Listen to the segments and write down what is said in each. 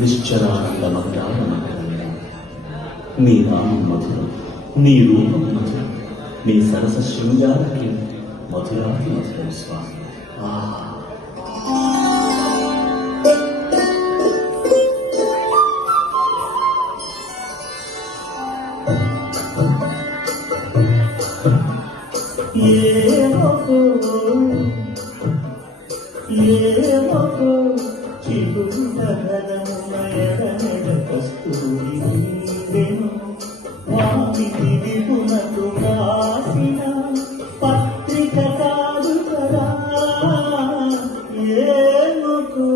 నిశ్చరానంద మధురాల మకరందం. నీ నామం మధురం, నీ రూపం మధురం, నీ సరస శృంగారకి మధురాతి మధురం స్వామి. పత్రిక కాదు కదా ఏనుకు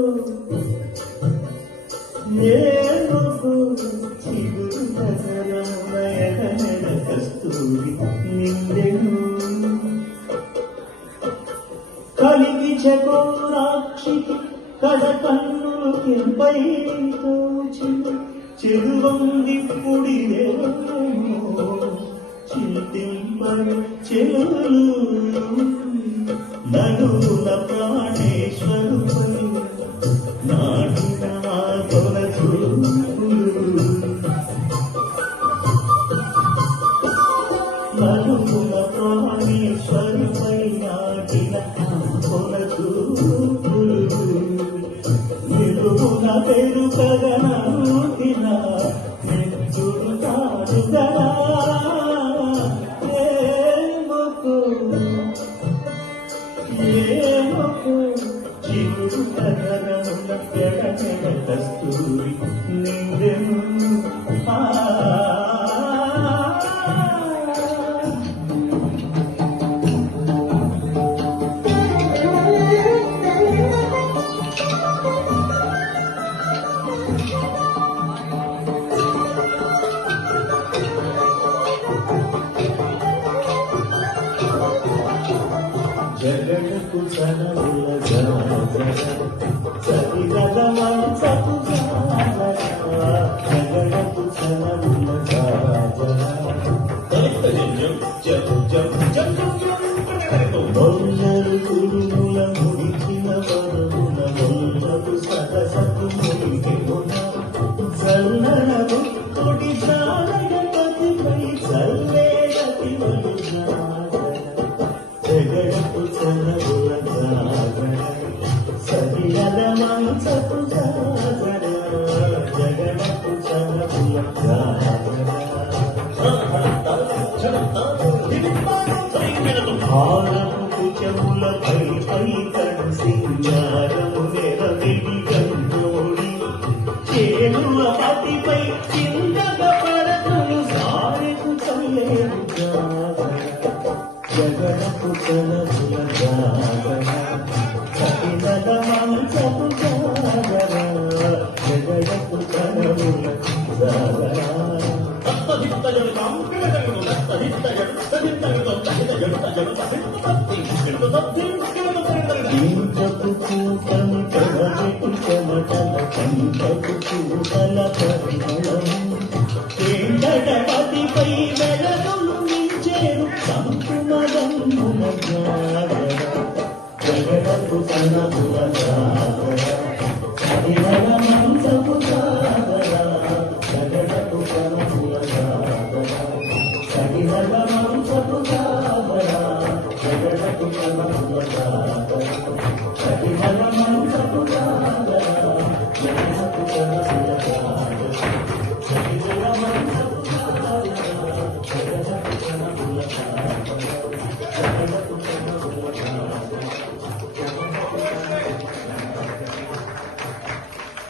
చిగురు నగరమున కస్తూరి నిందెను కలిగి చకోరాక్షికి కడ కన్నులు కెంపై తోచిన చెరువంది పుడివేమో చింతింపడు చెరువులు నడుల ప్రాణేశ్వరుపై నాటిన తొలచూపులు నడుల ప్రాణేశ్వరుపై నాటిన తొలచూపులు నిలువున పెరుగగనాటిన నెత్తుడు కాడుగలా చిగురు నగరమున పెడమెడ కస్తూరి నిందెను జగడకు సనముల సరిగలమంచకు జగడకు సనముల మొల్లరు గురుముల ముడిచిన వరమున మొల్లరు సరసకు ముడిగెనున చల్లన కొడి సారగపతిపై చల్లేగతి వలుజా జగడకు చనముల సరిగల మంచకు జాగర జగడకు చనముల భారపు కుచములపై పై కన్సింగారము నెరవిడి గంగోడి చేరుల పతిపై చిందగ పరతులు సారెకు చల్లేరు జగడకు చనముల జాగర సరిగల మంచకు జాగర జగడకు చనముల జాగర ఇంతకు కూటమి పెడబెట్టు చెమటల కంటకు కూటల పరిమళం కేంద్రపతిపై వెలగలు మించేరు సంకుమదమున జాగర జగడకు చనముల జాగర